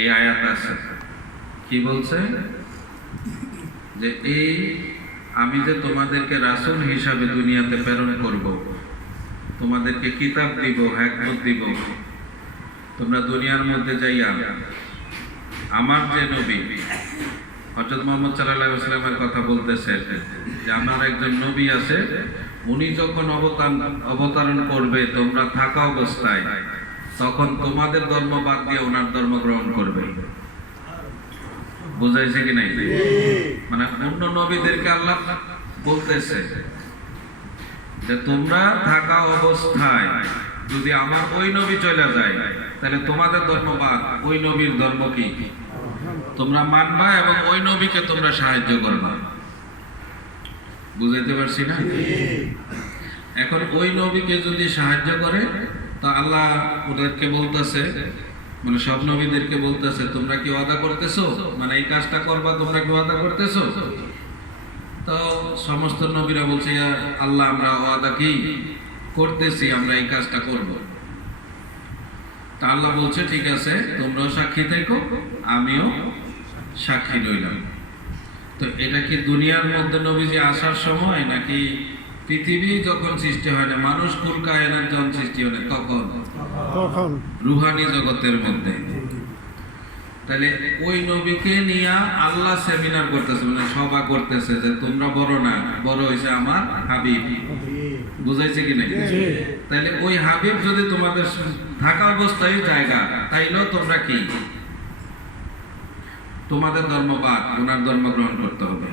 এই আয়াত আছে। কি বলছে? যে এই আমি যে তোমাদেরকে রাসূল হিসাবে দুনিয়াতে প্রেরণ করব, তোমাদেরকে কিতাব দিব হ্যাকমত দিব, তোমরা দুনিয়ার মধ্যে যাইয়া আমার যে নবী হজরত মোহাম্মদ সাল্লাহ ইসলামের কথা বলতেছে যে আমার একজন নবী আছে, উনি যখন অবতার, অবতরণ করবে, তোমরা থাকা অবস্থায় তখন তোমাদের ধর্ম বাদ দিয়ে ওনার ধর্ম গ্রহণ করবে। বুঝাইছে কি নাই? মানে অন্য নবীদেরকে আল্লাহ বলতেছে যে তোমরা থাকা অবস্থায় যদি আমার ওই নবী চলে যায় তাহলে তোমাদের ধর্ম বাদ ওই নবীর ধর্ম কি? তোমরা মানবা এবং ওই নবীকে তোমরা সাহায্য করবা। বুঝাইতে পারছি না? এখন ওই নবীকে যদি সাহায্য করে তো আল্লাহ ওদেরকে বলতেছে মানে সব নবীদেরকে বলতেছে, তোমরা কি ওয়াদা করতেছো? মানে এই কাজটা করবা, তোমরা কি ওয়াদা করতেছো? তো সমস্ত নবীরা বলছে আল্লাহ, আমরা ওয়াদা কি? করতেছি, আমরা এই কাজটা করব। তা আল্লাহ বলছে, ঠিক আছে, তোমরাও সাক্ষী থেকো, আমিও সাক্ষী রইলাম। তো এটা কি দুনিয়ার মধ্যে নবীজি আসার সময় নাকি পৃথিবী যখন সৃষ্টি হয় না মানুষ কুল কায়নার যখন সৃষ্টি হয় না তখন? তখন। রুহানি জগতের মধ্যে। তাহলে ওই নবীকে নিয়ে আল্লাহ সেমিনার করতেছে মানে সভা করতেছে যে তোমরা বড় না বড় হয়েছে আমার হাবিব। বুঝাইছে কি নাই? তাহলে ওই হাবিব যদি তোমাদের থাকা অবস্থায় জায়গা তাইলেও তোমরা কি? তোমাদের ধর্মবাদ ওনার ধর্ম গ্রহণ করতে হবে।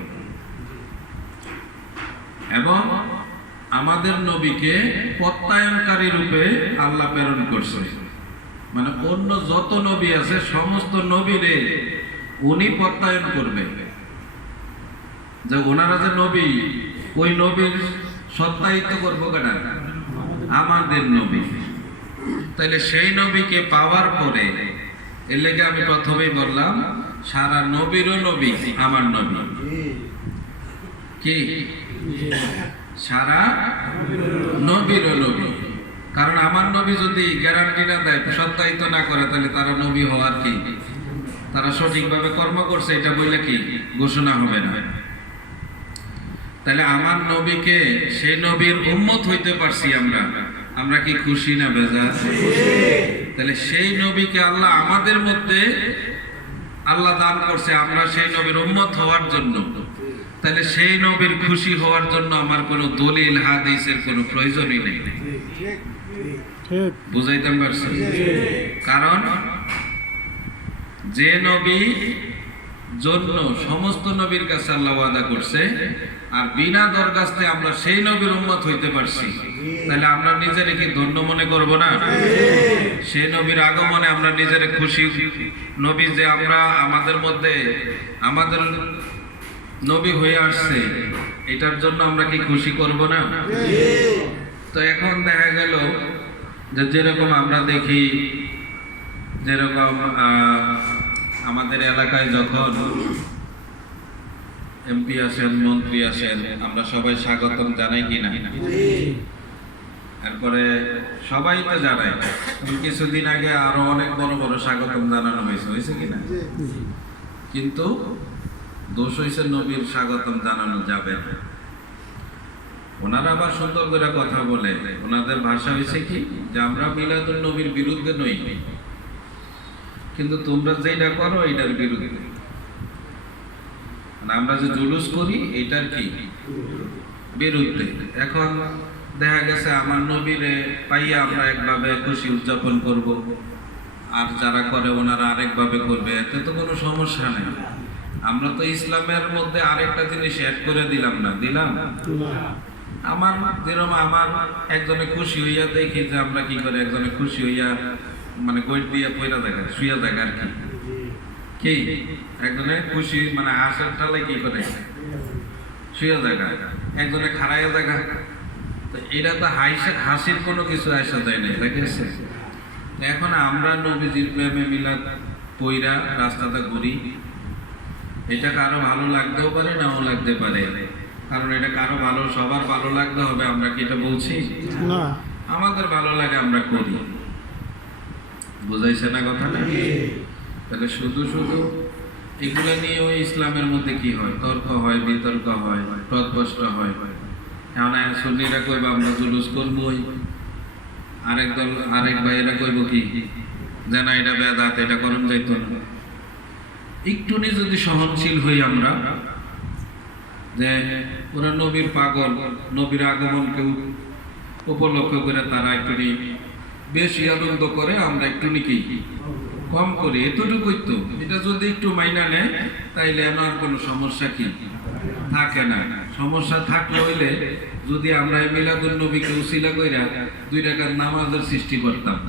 এবং আমাদের নবীকে প্রত্যায়নকারী রূপে আল্লাহ প্রেরণ করছে। মানে অন্য যত নবী আছে, সমস্ত নবীরে উনি প্রত্যায়ন করবে। যে ওনারা যে নবী, ওই নবীর সত্যায়িত করব কেনা? আমাদের নবী। তাইলে সেই নবীকে পাওয়ার পরে, এর আমি প্রথমেই বললাম, সারা নবীরও নবী, আমার নবী। কি? সারা নবীরও নবী। কারণ আমার নবী যদি গ্যারান্টি না দেয় সত্যায়িত না করে, তাহলে তারা নবী হওয়ার কি? তারা সঠিকভাবে কর্ম করছে, এটা বললে কি ঘোষণা হবে না। তাহলে আমার নবীকে সেই নবীর উম্মত হইতে পারছি আমরা। আমরা কি খুশি না বেজার? তাহলে সেই নবীকে আল্লাহ আমাদের মধ্যে আল্লাহ দান করছে, আমরা সেই নবীর উম্মত হওয়ার জন্য। তাহলে সেই নবীর খুশি হওয়ার জন্য আমার কোনো দলিল, হাদিসের কোনো প্রয়োজনই নেই। ঠিক বুঝাইতে পারছি কারণ যে নবী জন্য সমস্ত নবীর কাছে আল্লাহ ওয়াদা করছে, আর বিনা দরখাস্তে আমরা সেই নবীর উম্মত হইতে পারছি। তাহলে আমরা নিজেরে কি ধন্য মনে করব না? সেই নবীর আগমনে আমরা নিজেরে খুশি। নবী যে আমরা, আমাদের মধ্যে, আমাদের নবী হয়ে আসছে, এটার জন্য আমরা কি খুশি করব না? তো এখন দেখা গেল যে যেরকম আমরা দেখি, যেরকম আমাদের এলাকায় যখন এমপি আসেন, মন্ত্রী আসেন, আমরা সবাই স্বাগতম জানাই কি না? এরপরে সবাই তো জানাই কিছুদিন আগে আরও অনেক বড় বড় স্বাগতম জানানো হয়েছে হয়েছে কিনা কিন্তু দোষ হয়েছে নবীর স্বাগতম জানানো যাবে না। ওনারা আবার সুন্দর করে কথা বলে, ওনাদের ভাষা হয়েছে কি? যে আমরা মিলাদুল নবীর বিরুদ্ধে নই। কিন্তু তোমরা যেটা করো, এটার বিরুদ্ধে। মানে আমরা যে জুলুস করি, এটার কি? বিরুদ্ধে। এখন দেখা গেছে আমার নবীরে পাইয়া আমরা একভাবে খুশি উদযাপন করব। আর যারা করে, ওনারা আরেকভাবে করবে। এতে তো কোনো সমস্যা নেই। আমরা তো ইসলামের মধ্যে আরেকটা জিনিস অ্যাড করে দিলাম না, দিলাম? আমার যেরকম আমার একজনে খুশি হইয়া দেখি যে আমরা কি করে, একজনে খুশি হইয়া মানে গৈট দিয়া পয়লা দেখা শুয়া দেখা আর কি। কি? একজনে খুশি মানে কি করে? দেখা একজনে খাড়াইয়া দেখা তো এটা তো হাসির হাসির কোনো কিছু আসা যায় না দেখেছে এখন আমরা নবীজির প্রেমে মিলাদ পইরা রাস্তাতে ঘুরি এটা কারও ভালো লাগতেও পারে নাও লাগতে পারে। কারণ এটা কারও ভালো সবার ভালো লাগতে হবে আমরা কি এটা বলছি? না। আমাদের ভালো লাগে আমরা করি। বুঝাইছে না কথাটা? তাহলে শুধু শুধু এগুলো নিয়ে ওই ইসলামের মধ্যে কি হয়? তর্ক হয় বিতর্ক হয় প্রদস্ত হয়। এখন সুন্নিরা কইব আমরা জুলুস করবই। আরেক দল আরেক ভাইয়েরা কইব কি? যে না এটা বেদাত এটা করণ যাইতো না। একটুনি যদি সহনশীল হই আমরা, যে ওরা নবীর পাগল, নবীর আগমনকে উপ- উপলক্ষ করে তারা একটু বেশি আনন্দ করে, আমরা একটু কি? কম করি, এতটুকুই তো। এটা যদি একটু মাইনা নেয়, তাইলে আমার কোনো সমস্যা কি? থাকে না। সমস্যা থাকলে হইলে যদি আমরা মিলাদুল নবীকে উসিলা কইরা দুই টাকার নামাজের সৃষ্টি করতাম।